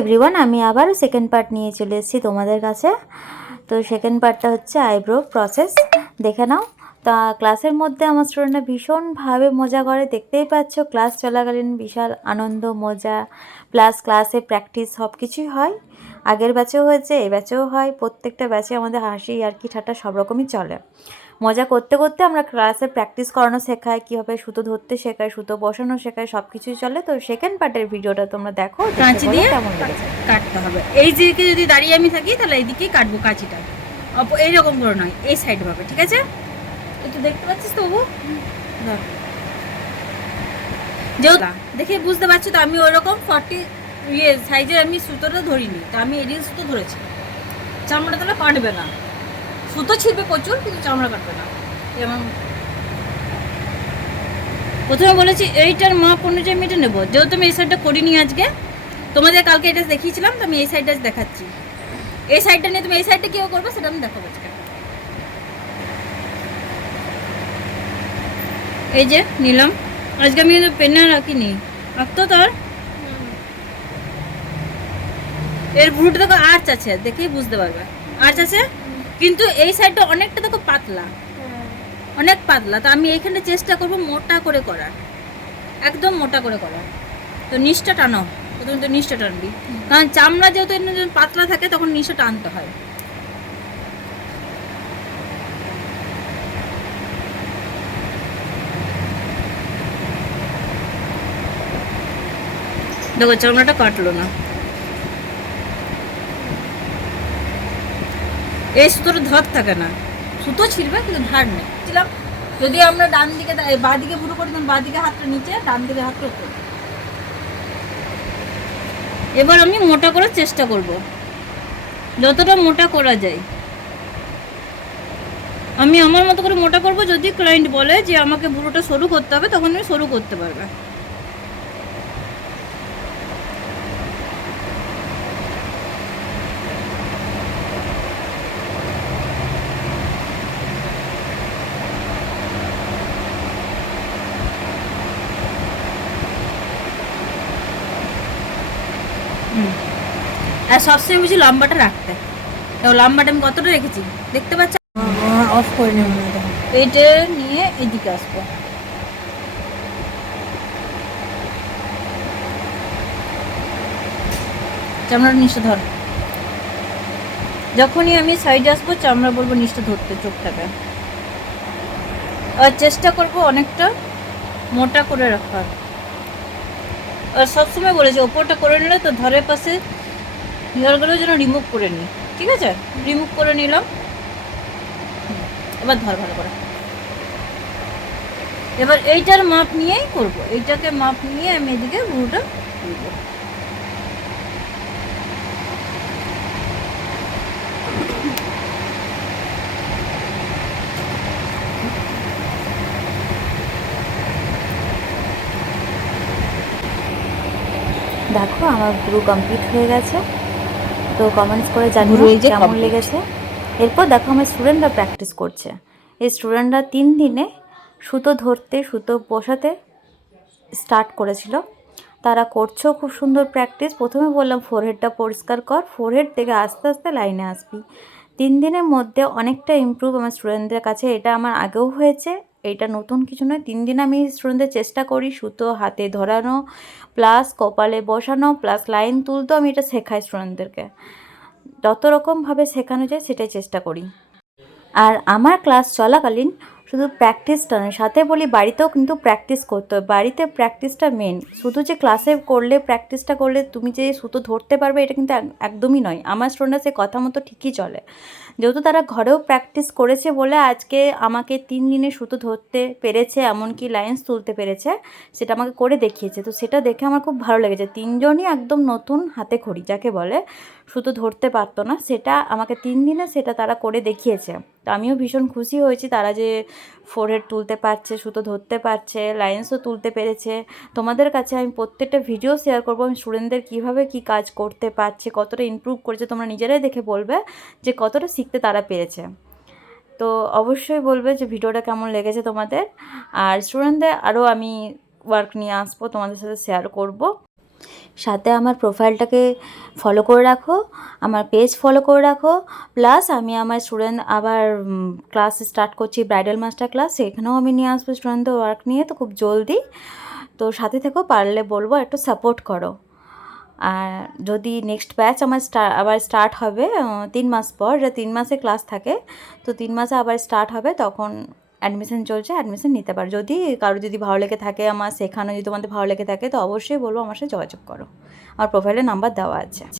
Everyone আমি আবারও second part নিয়ে চলে এসেছি তোমাদের কাছে। তো সেকেন্ড পার্টটা হচ্ছে আইব্রো প্রসেস দেখে নাও। তা ক্লাসের মধ্যে আমার স্টুডেন্টরা ভীষণভাবে মজা করে। দেখতেই পাচ্ছ ক্লাস চলাকালীন বিশাল আনন্দ, মজা। প্লাস ক্লাসে প্র্যাকটিস সব কিছুই হয়। আগের ব্যাচেও হয়েছে এই ব্যাচেও হয় প্রত্যেকটা ব্যাচে আমাদের হাসি আর কি ঠাট্টা সব রকমই চলে। মজা করতে করতে আমরা ক্লাসে প্র্যাকটিস করানো শেখাই কীভাবে সুতো ধরতে শেখায় সুতো বসানো শেখায় সব কিছুই চলে। তো সেকেন্ড পার্টের ভিডিওটা তোমরা দেখো কাঁচি দিয়ে কেমন কাটতে হবে। এই দিকে যদি দাঁড়িয়ে আমি থাকি তাহলে এইদিকেই কাটবো কাঁচিটা। অপ- এইরকম করে নয় এই সাইড ভাবে ঠিক আছে? একটু দেখতে পাচ্ছিস তো বাবু? যেহেতু দেখে বুঝতে পারছ তো আমি ওইরকম ফর্টি ইয়ে সাইজের আমি সুতোটা ধরিনি, তা আমি এডিল সুতো ধরেছি। চামড়া তাহলে কাটবে না। সুতো ছিঁড়বে প্রচুর, কিন্তু চামড়া কাটবে না। যেমন প্রথমে বলেছি, এইটার মাপ অনুযায়ী আমি এটা নেব। যেহেতু আমি এই সাইডটা করিনি আজকে, তোমাদের কালকে এটা দেখিয়েছিলাম, তো আমি এই সাইডটা দেখাচ্ছি। এই সাইডটা নিয়ে তুমি এই সাইডটা কেউ করবে, সেটা আমি দেখাবো আজকে। এই যে, নিলাম। আজকে আমি পেনে রাখিনি রাখতো তোর? এর ভুরুটা দেখো আর্চ আছে দেখেই বুঝতে পারবে। আর্চ আছে কিন্তু এই সাইডটা অনেকটা দেখো পাতলা। অনেক পাতলা তো আমি এইখানে চেষ্টা করব মোটা করে করার। একদম মোটা করে করার। তো নিচটা টানো প্রথমে তো নিচটা টানবি। কারণ চামড়া যেহেতু পাতলা থাকে তখন নিচটা টানতে হয়। দেখো চামড়াটা কাটলো না। এই সুতোর ধর থাকে না। সুতো ছিঁড়বে কিন্তু ধার নেই। ছিলাম যদি আমরা ডান দিকে বা দিকে পুরো করি তখন বা দিকে হাতটা নিচে ডান দিকে হাতটা উপরে। এবার আমি মোটা করার চেষ্টা করব। যতটা মোটা করা যায়। আমি আমার মতো করে মোটা করব যদি ক্লায়েন্ট বলে যে আমাকে বুড়োটা সরু করতে হবে তখন আমি সরু করতে পারবে। আর সবসময় বুঝি লম্বাটা রাখতে। তো লম্বাটা আমি কতটা রেখেছি? দেখতে পাচ্ছ? অফ করে নেব এইটা নিয়ে এদিকে আসব। চামড়ার নিচে ধর। যখনই আমি সাইডে আসব চামড়া বলব নিচটা ধরতে চোখটাকে। আর চেষ্টা করব অনেকটা মোটা করে রাখার। আর সবসময় বলেছে ওপরটা করে নিলে তো ধরের পাশে হেয়ারগুলো যেন রিমুভ করে নিই। ঠিক আছে? রিমুভ করে নিলাম। এবার ধর ভালো করে। এবার এইটার মাপ নিয়েই করব। এইটাকে মাপ নিয়ে আমি এদিকে তুলবো দেখো, আমার পুরো কমপ্লিট হয়ে গেছে। তো কমেন্টস করে জানিও যে কেমন লেগেছে। এরপর দেখো আমার স্টুডেন্টরা প্র্যাকটিস করছে। এই স্টুডেন্টরা তিন দিনে সুতো ধরতে সুতো বসাতে স্টার্ট করেছিল। তারা করছেও খুব সুন্দর প্র্যাকটিস প্রথমে বললাম ফোরহেডটা পরিষ্কার কর। ফোরহেড থেকে আস্তে আস্তে লাইনে আসবি। তিন দিনের মধ্যে অনেকটা ইমপ্রুভ আমার স্টুডেন্টদের কাছে। এটা আমার আগেও হয়েছে। এটা নতুন কিছু নয়। তিন দিন আমি স্টুডেন্টদের চেষ্টা করি সুতো হাতে ধরানো প্লাস কপালে বসানো প্লাস লাইন তুলতো। আমি এটা শেখাই স্টুডেন্টদেরকে যত রকমভাবে শেখানো যায়, সেটাই চেষ্টা করি। আর আমার ক্লাস চলাকালীন শুধু প্র্যাকটিসটা নয়, সাথে বলি বাড়িতেও কিন্তু প্র্যাকটিস করতে হয়। বাড়িতে প্র্যাকটিসটা মেন শুধু যে ক্লাসে করলে প্র্যাকটিসটা করলে তুমি যে সুতো ধরতে পারবে, এটা কিন্তু এক- একদমই নয়। আমার স্টুডেন্টরা সে কথা মতো ঠিকই চলে। যেহেতু তারা ঘরেও প্র্যাকটিস করেছে বলে আজকে আমাকে তিন দিনে সুতো ধরতে পেরেছে, এমনকি লাইন্স তুলতে পেরেছে, সেটা আমাকে করে দেখিয়েছে। তো সেটা দেখে আমার খুব ভালো লেগেছে। তিনজনই একদম নতুন হাতে খড়ি, যাকে বলে সুতো ধরতে পারতো না, সেটা আমাকে তিন দিনে সেটা তারা করে দেখিয়েছে। তো আমিও ভীষণ খুশি হয়েছি, তারা যে ফোরহেড তুলতে পারছে, সুতো ধরতে পারছে লাইন্সও তুলতে পেরেছে। তোমাদের কাছে আমি প্রত্যেকটা ভিডিও শেয়ার করব, আমি স্টুডেন্টদের কীভাবে কী কাজ করতে পারছে, কতটা ইমপ্রুভ করেছে, তোমরা নিজেরাই দেখে বলবে যে কতটা শিখতে তারা পেরেছে। তো অবশ্যই বলবে যে ভিডিওটা কেমন লেগেছে তোমাদের। আর স্টুডেন্টদের আরও আমি ওয়ার্ক নিয়ে আসব, তোমাদের সাথে শেয়ার করব। সাথে আমার প্রোফাইলটাকে ফলো করে রাখো, আমার পেজ ফলো করে রাখো প্লাস আমি আমার স্টুডেন্ট আবার ক্লাস স্টার্ট করছি ব্রাইডাল মাস্টার ক্লাস সেখানেও আমি নিয়ে আসব স্টুডেন্টদের ওয়ার্ক নিয়ে, তো খুব জলদি। তো সাথে থেকেও পারলে বলব একটু সাপোর্ট করো। আর যদি নেক্সট ব্যাচ আমার আবার স্টার্ট হবে তিন মাস পর, যে তিন মাসে ক্লাস থাকে, তো তিন মাসে আবার স্টার্ট হবে, তখন অ্যাডমিশন চলছে অ্যাডমিশন নিতে পারো। যদি কারও যদি ভালো লেগে থাকে, আমার শেখানো যদি তোমাদের ভালো লেগে থাকে, তো অবশ্যই বলব আমার সাথে যোগাযোগ করো। আমার প্রোফাইলে নাম্বার দেওয়া আছে।